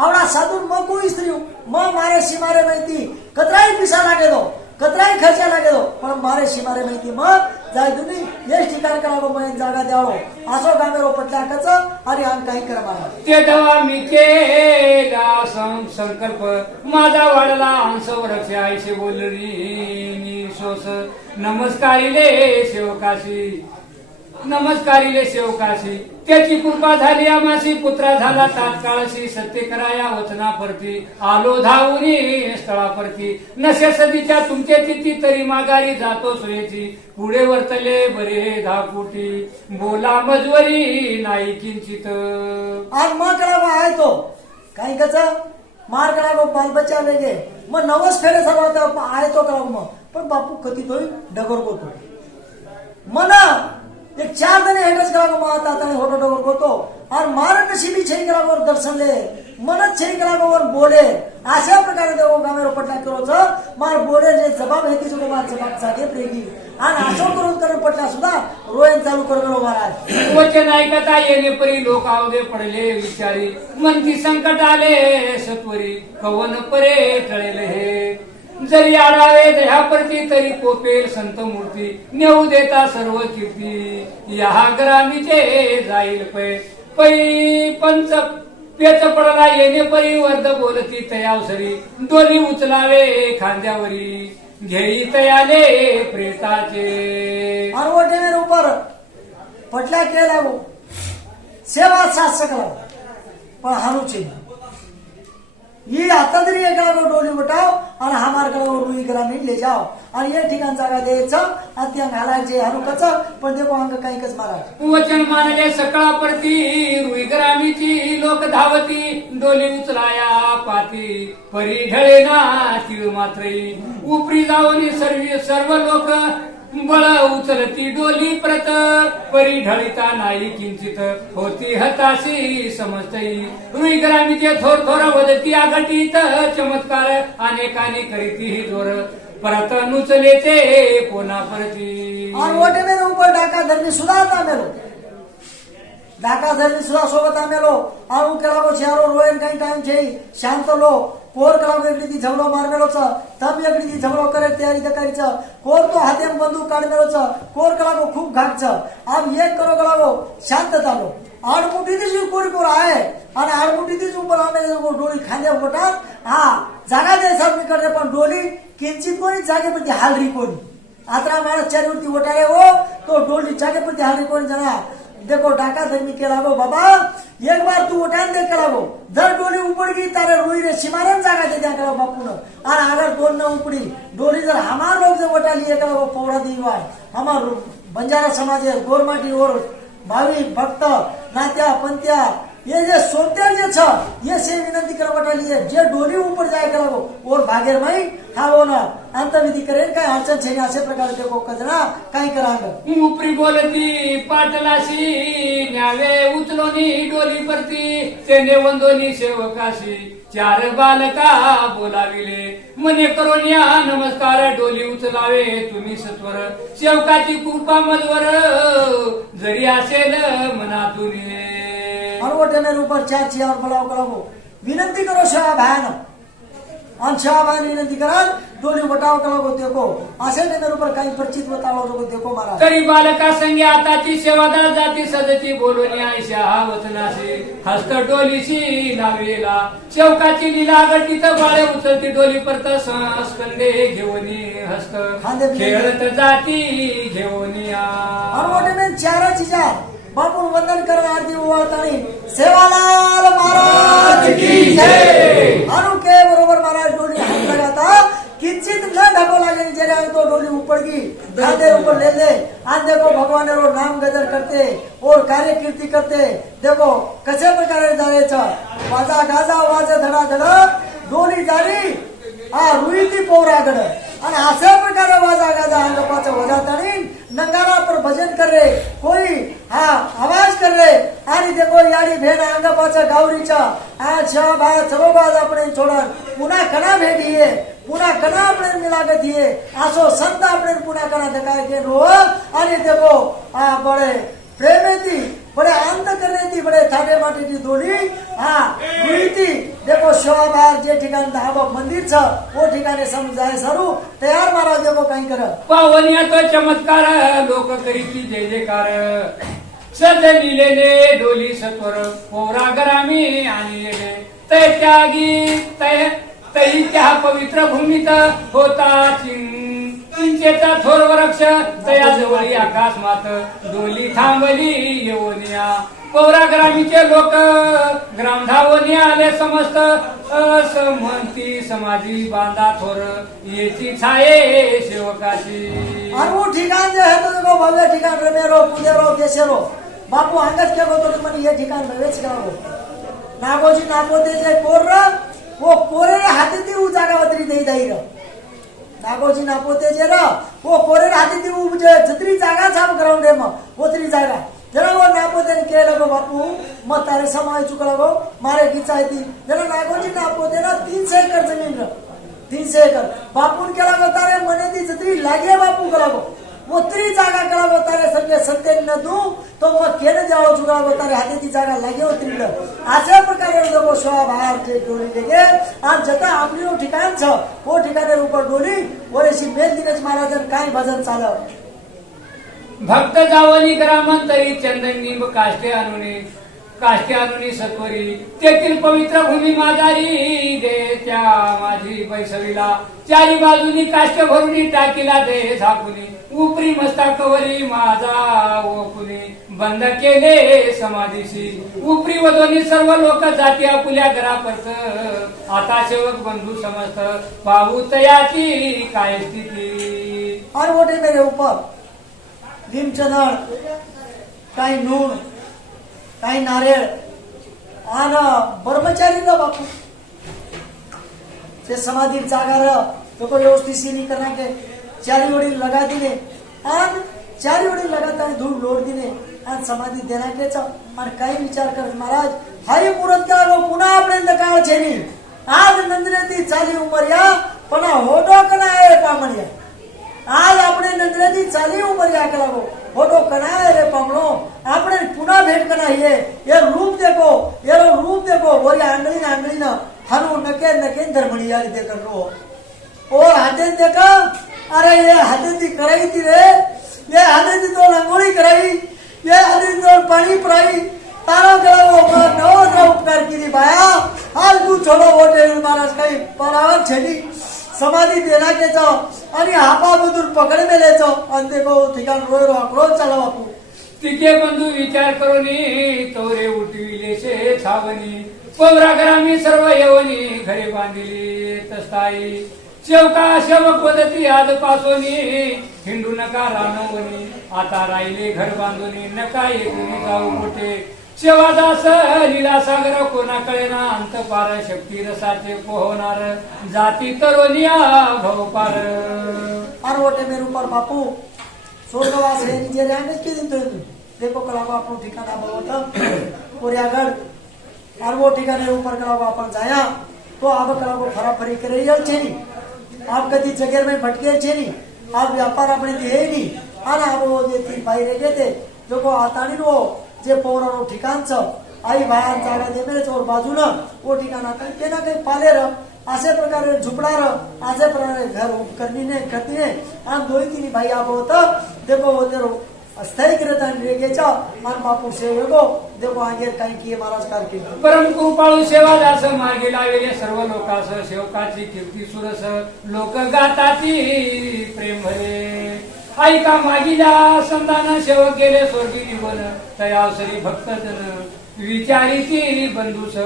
આવડા સાધુ માં કોઈ સ્ત્રીઓ માં મારે સીમારે માહિતી કતરાઈ પૈસા લાગે દો કતરાઈ ખર્ચા લાગે દો પણ મારે સીમારે માહિતી માં જાય દુની એ ઠिकाण करावो મને जागा द्यावो आसो गामेरो पटल्या कच आणि आम काही करमाला ते तेव्हा मी केला संकल्प माझा वाढला अंश वृक्ष आईशी बोलणी निशोस नमस्कारिले सेवकाशी नमस्कारिले सेवकाशी त्याची कृपा झाली आमाशी पुत्रा झाला तात्काळशी सत्य कराया वचनापरती आलो धावून स्थळापरती नशे सदीच्या तुमचे तिथी तरी माघारी जातो सोयेची पुढे वर्तले बरे धापुटी बोला मजवरी नाही किंचित. आज मग करा आहे तो काही कच मार करा बाल बच्चा वेगे मग नवस फेरे सर्व आहे तो करा मग पण बापू कधी तोय डगर गोतो मना एक 4 जण हेडच करा मग आता होटो डगर गोतो और मार नशीबी छे करा दर्शन ले मनच छे करा बोले अशा प्रकारे देव गामेरो पटला करो मार बोले जे जबाब है तिसो मार जबाब सागे प्रेगी आणि असो करून करून पटला सुद्धा रोयन चालू करो महाराज. वचन ऐकता येणे परी लोक आवगे पडले विचारी मनती संकट आले सत्वरी कवन परे टळेल हे जरी आडावे दह्याप्रती तरी कोपेल संत मूर्ती नेऊ देता सर्व कीर्ती या ग्रामीचे जाईल पै पंच पेच पडला येणे परी वर्ध बोलती तयावसरी दोन्ही उचलावे खांद्यावरी घेई तयाले प्रेताचे. और वो टेमेर ऊपर पटला के लागो सेवा साथ सकला पण हानुची ये आता तरी एका डोली उठाव आणि हा मार्ग रुई ग्रामीण ले जाओ आणि ये ठिकाण जागा द्यायचं आणि त्या घालायचे हानु कच पण देखो अंग काही कच महाराज. वचन मानले सकळापरती रुई ग्रामीची लोक धावती डोली उचलाया पाती परी ढळे ना तीळ मात्री उपरी जाऊन सर्व लोक बळ उचलती डोली प्रत परी ढळिता नाही किंचित होती हताशी समजतई रुई ग्रामीचे थोर थोर वदती आघटित चमत्कार अनेकाने करीती ही जोर परत नुचलेचे कोणा परती. और वो टेमेर ऊपर डाका धरनी सुद्धा मेलो डाका धरनी सुद्धा सोबत आमेलो और केला को चारो रोयन काही टाइम छे शांत लो कोर कलाव एकडी झगडो मारमेलो छ तब एकडी झगडो करे तयारी दकारी छ कोर तो हातेम बंदूक काढमेलो छ कोर कलाव खूप घाट छ आम एक करो कलाव शांत तालो आडमुठी ती कोर आहे आणि आडमुठी तीच ऊपर आमे डोली खांद्या पोटात हा जागा दे सब मी करते पण डोली किंचित कोणी जागेपती हालरी कोणी आता माणस चारीवरती ओटाळे हो तो डोली जागेपती हालरी कोणी जना देखो डाका धर्मी के लागो बाबा एक बार तू उठान दे करावो जर डोली उपड़ गई तारे रुई रे सिमारन जागा दे दिया करो बापू ने और अगर दोन न उपड़ी डोली जर हमार लोग से उठा लिए करो पौड़ा दीवा हमार बंजारा समाज है गोरमाटी और भावी भक्त नात्या पंत्या ये जे सोते जे छ ये से विनंती कर बटा लिए जे डोली ऊपर जाए करो और भागेर माई हावो ना अंतविधी करे काय अडचण छे असे प्रकार देखो कजना काय करांग उपरी बोलती पाटलाशी न्यावे उचलोनी डोली परती तेने वंदोनी सेवकाशी 4 बालका बोलाविले मने करोनिया नमस्कार डोली उचलावे तुम्ही सत्वर सेवकाची कृपा मजवर जरी असेल मनातून. और वो टेमेर ऊपर 4 चियार बलाव करावो विनंती करो सेवा भान और सेवा भान विनंती करा डोली बटाव करावो देखो असे टेमेर ऊपर काही परिचित बतावो देखो महाराज. तरी बालका संगे आताची सेवादार जाती सदची बोलून आयशा वचनाशी हस्त डोलीशी लावेला सेवकाची लीला गटीत बाळे उचलती डोली परत स्कंदे घेऊन हस्त खेळत जाती घेऊन. और वो टेमेर 4 चिया बापू वंदन कर आरती ओवाळतानी सेवालाल महाराज की जय अनु के बरोबर महाराज डोली हाथ लगाता किंचित न ढको लागे जरे तो डोली ऊपर की गादे ऊपर ले ले आज देखो भगवान रो नाम गजर करते और कार्य कीर्ति करते देखो कसे प्रकारे जारे छ वाजा गाजा वाजा धडा धडा डोली जारी आ रुईती पौरागड आणि अशा प्रकारे वाजा गाजा अंगपाचा वजातानी नंगारा पर भजन करे के रो आणि देखो बड़े प्रेम थी बड़े अंत करने थी बड़े ठाटे माटे की दोली हुई थी देखो शोभाबार जे ठिकाण धाबा मंदिर छ वो ठिकाणे समजाय सरू तयार महाराज देखो काही कर पावनिया तो चमत्कार लोक करीती जय जयकार सद लिलेले डोली सत्वर पोरा गरामी आणि येले तै त्यागी तै त्या पवित्र भूमीत होता चिंचेचा थोर वृक्ष तया जवळी आकाश मात डोली थांबली येऊनिया पौरा ग्रामीचे लोक ग्राम धावून आले समस्त असमंती समाजी बांधा थोर येची छाये सेवकाची आणि वो ठिकाण जे है तो देखो भव्य ठिकाण रमेरो पुदेरो केशरो बापू अंगच के तो म्हणे हे ठिकाण नव्हेच गाव नागोजी नापोते जे पोर वो पोरे हाती ती उ जागावतरी देई दाईर नागोजी नापोते जे र वो पोरे हाती ती उ जे जत्री जागा छाप ग्राउंड रे म ओतरी जागा जरा वो नापोते ने के लगो बापू मत तारे समय चुक लगो मारे की चाहती जरा नागोजी नापोते ना 300 एकड़ जमीन र 300 एकड़ बापू के लगो तारे मने ती जत्री लागे बापू के लगो ओतरी जागा करा बतारे सगळे सत्य न दू तो मग केने जाओ जुगा बतारे हाती ती जागा लागे होती अशा प्रकारे देखो शोभाबार जे डोली लेगे आज जता आपली ठिकाण छ वो ठिकाणे ऊपर डोली वरेशी मेल दिनेश महाराजन काय भजन चालव भक्त जावनी ग्रामांतरी चंदनी काष्टे अनुनी सत्वरी तेथील पवित्र भूमी माजारी दे त्या माझी बैसवीला चारी बाजूनी काष्ट भरूनी टाकीला दे झाकुनी उपरी मस्तकावरी माझा ओकुनी बंद केले समाधीशी उपरी व दोन्ही सर्व लोक जाती आपुल्या घरापर्यंत आता सेवक बंधू समस्त पाहू तयाची काय स्थिती और मोठे मेरे ऊपर भीमचंदन काही नून काही नारेळ आणि ब्रह्मचारी ना बापू ते समाधी जागा र तो को व्यवस्थित सी करना के चारी ओडी लगा दिले आणि चारी ओडी लगाता धूळ लोड दिले आणि समाधी देना के आणि काही विचार कर महाराज हरी मुहूर्त का लो पुन्हा आपल्याला काळ छेनी आज नंदरेती चाली उमर या पण होडो कना आहे पामणिया आज આપણે નંદરેથી ચાલી ઉંમર યા કરાવો ફોટો કનાય રે પામણો આપણે પુના भेट કનાઈએ ये रूप देखो ओरी आंगली ना हनु नके नके धर्मणी यारी देखो रो और हाथे देखा अरे ये हाथे दी कराई थी रे ये हाथे दी तो रंगोली कराई ये हाथे दी तो पानी पराई तारो गलावो नवद्र उपकार की बाया हाल तू छोड़ो ओटे महाराज काही परावर छेली समाधी देना के आणि हापा बदूर पकड मेलेचो आणि देखो ठिकाण रोय रोज चाला बापू तिके बंधू विचार करूनी तोरे उठविले शे छावनी पौरा ग्रामी सर्व येवनी घरे बांधिली तस्ताई शेवका शेवक पद्धती आज पासोनी हिंडू नका रानवणी आता राहिले घर बांधूनी नका येऊन जाऊ मोठे शेवादास लीला सागर कोणा कळेना अंत पार शक्ती रसाचे पोहणार जाती तरोनिया भव पार पारवटे मेरू पर बापू स्वर्गवास है नीचे रहने के दिन तो देखो कलावा अपनो ठिकाना बहुत कोरियागढ़ और वो ठिकाने ऊपर कलावा अपन जाया तो आप कलावा फराफरी करे यल छेनी आप कदी जगह में भटके छेनी आप व्यापार अपने दिए नहीं और आप वो जे तीन भाई रह गए थे जो को आतानी वो जे पौराणो ठिकाण छ आई बाहेर जागा देमेच और बाजूला वो ठिकाणा काही ना काही पाले र अशा प्रकारे झुपडा र अशा प्रकारे घर करनीने करतीने आणि दोई तिनी भाई आप होता देखो वो तेरो अस्थायी करता रेगेचा मान बापू सेवेगो देखो आगे काही किए महाराज कार के परम कृपाळू सेवादास मार्गी लावेले सर्व लोकास सेवकाची कीर्ती सुरस लोक गाताती प्रेम भरे ऐका मागीला संतान सेवक गेले स्वर्गी निवन तयावसरी भक्तजन विचारी की बंधुस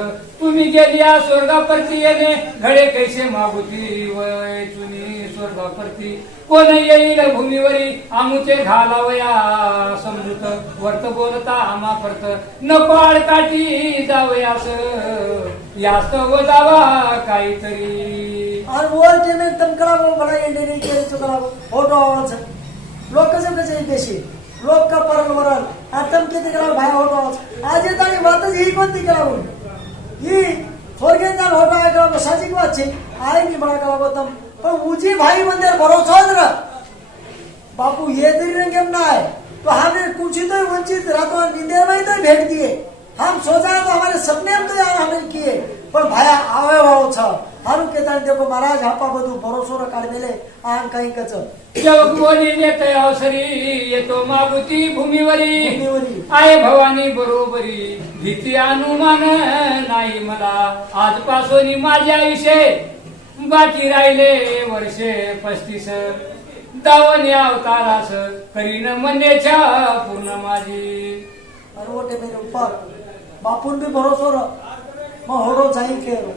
तुम्ही गेलिया स्वर्गापरती येणे घडे कैसे मागुती वय चुनी स्वर्गापरती कोण येईल भूमीवरी आमुचे घालावया समजूत वर्त बोलता आमा परत नको आडकाठी जावयास यास्त व जावा काहीतरी और वो जे में तमकड़ा को बड़ा एंडे नहीं केले चुकला फोटो आवाज लोक कसं कसं देशी लोक का परल वरल आतम किती करा भाई होतो आज येतानी वातच ही कोणती करावं ही थोरगेंदा होतो आहे का साजिक वाच आहे नि बडा करा तम पण उजी भाई मंदिर भरोसा र बापू ये तरी केम नाही तो हमें कुछ ही तो वंचित रातों निंदे में तो भेट दिए हम सोचा तो हमारे सपने हम तो यार हमें किए पर भाया आवे भाव छ हारू केता देखो महाराज आपा बधु भरोसो र काढलेले आन काही कच जग बोलिले तयावसरी येतो मागुती भूमीवरी भूमीवरी. आहे भवानी बरोबरी भीती अनुमान नाही मला आजपासून माझ्या आयुष्य बाकी राहिले वर्षे 35 दावणी अवतारास करीन म्हणण्याच्या पूर्ण माझी अरवटे मेरे ऊपर बापून भी भरोसो र मग होडो जाई केरो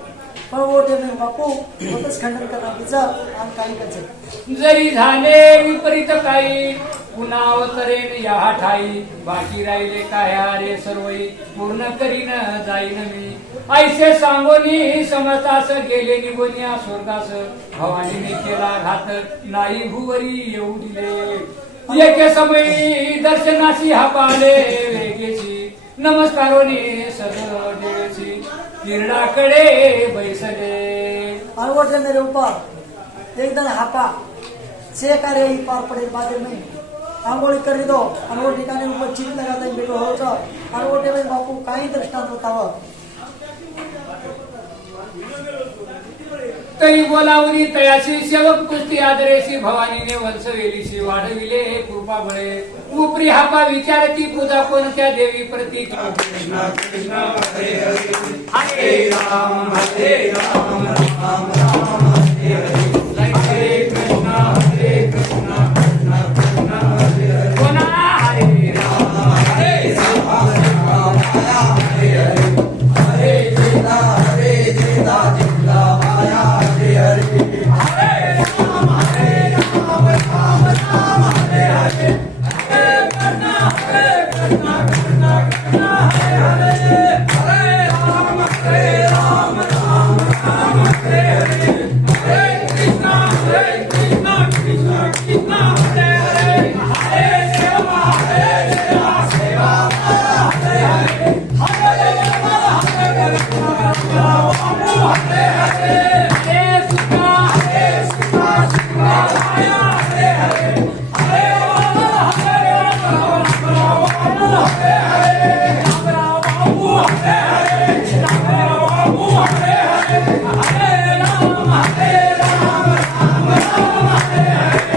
पण वोटे मेरे बापू होतच खंडन करना विचार आन काही कच जरी झाले विपरीत काही पुन्हा अवतरेन या ठाई बाकी राहिले काय अरे सर्वई पूर्ण करीन जाईन मी ऐसे सांगोनी समजतास गेले निघून या स्वर्गास भवानीने केला घात नाही भुवरी येऊ दिले एके समयी दर्शनाशी हा पाले वेगेची नमस्कारोनी सदडेची किरणाकडे बैसले अरवटे मेरे ऊपर एकदम हापा से कार्य ही पार पड़े बादे में आंगोळी करी दो अनवो ठिकाणी ऊपर चित लगाता बेटो हो छ अरवटे में बापू काही दृष्टांत बताव तरी बोलावरी तयाशी सेवक कुस्ती आदरेशी भवानीने वंशवेलीशी वाढविले कृपा बळे उपरी हापा विचारती पूजा कोणत्या देवी प्रती कृष्ण कृष्ण हरे हरे हरे राम राम राम हरे हरे हरे कृष्ण कृष्ण कृष्ण हरे हरे कोणा हरे राम हरे राम राम हरे हरे हरे कृष्ण हरे कृष्ण माया हरे हरे हरे राम राम राम हरे हरे हरे कृष्ण कृष्ण कृष्ण हरे हरे हरे राम राम राम हरे हरे हरे कृष्ण कृष्ण कृष्ण हरे हरे हरे सेवा सेवा हरे हरे हरे राम हरे हरे हरे सुखा शिवा माया हरे हरे हरे राम हरे हरे बाबू हरे हरे बाबू हरे हरे हरे राम राम हरे हरे हरे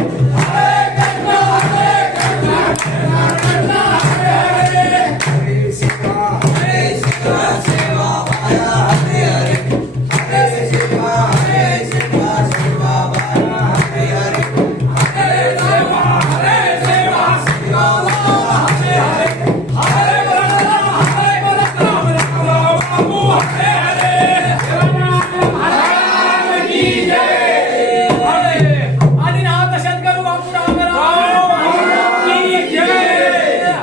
कृष्ण कृष्ण हरे हरे हरे शिवा सेवा माया हरे हरे हरे शिवा सेवा माया हरे हरे हरे सेवा शिवा हरे हरे हरे बाबू हरे हरे महाराज की जय आणि नाव दर्शन करू बाबू राम की जय माया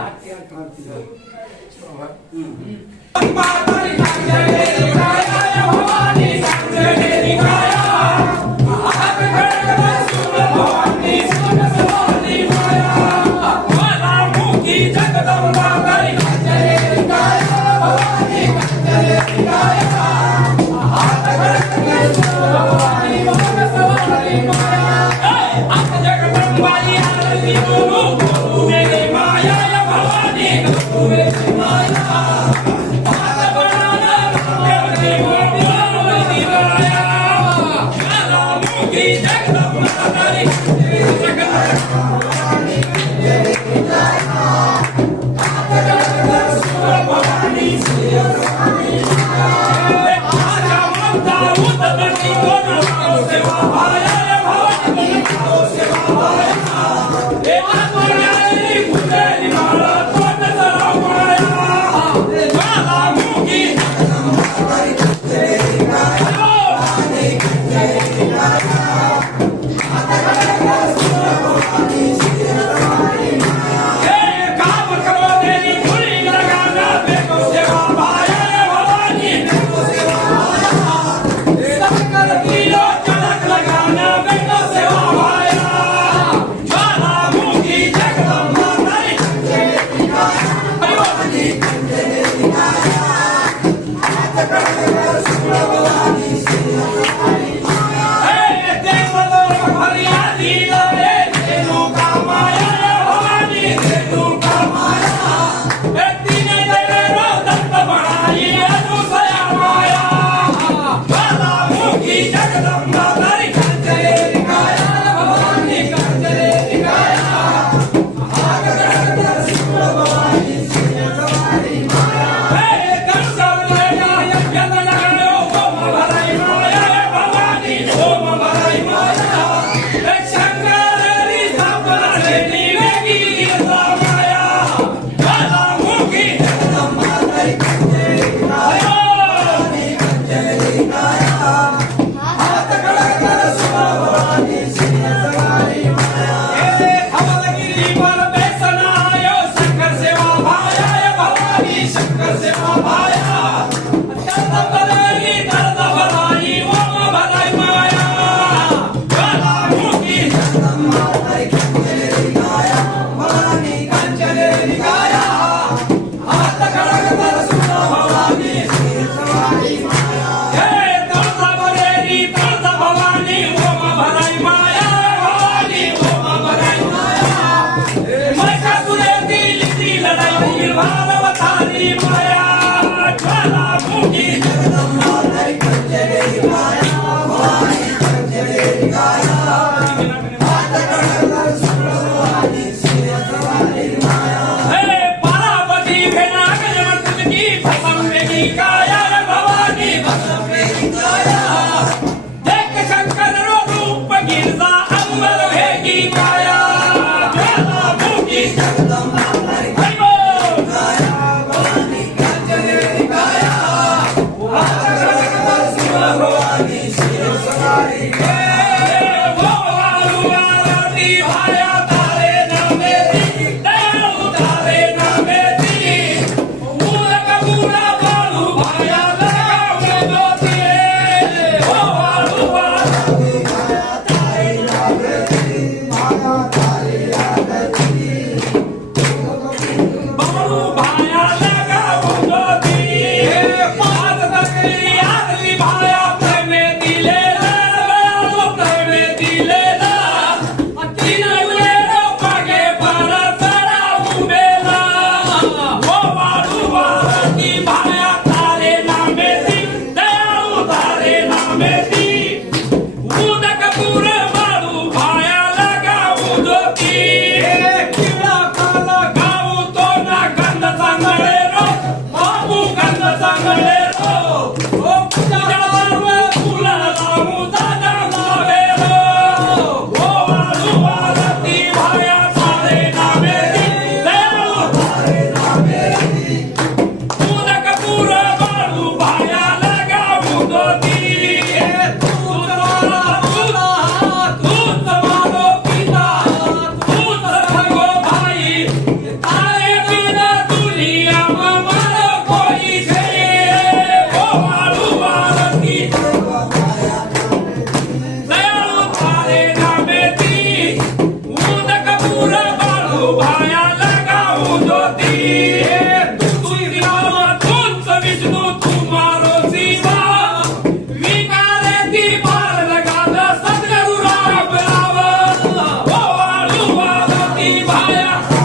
भाया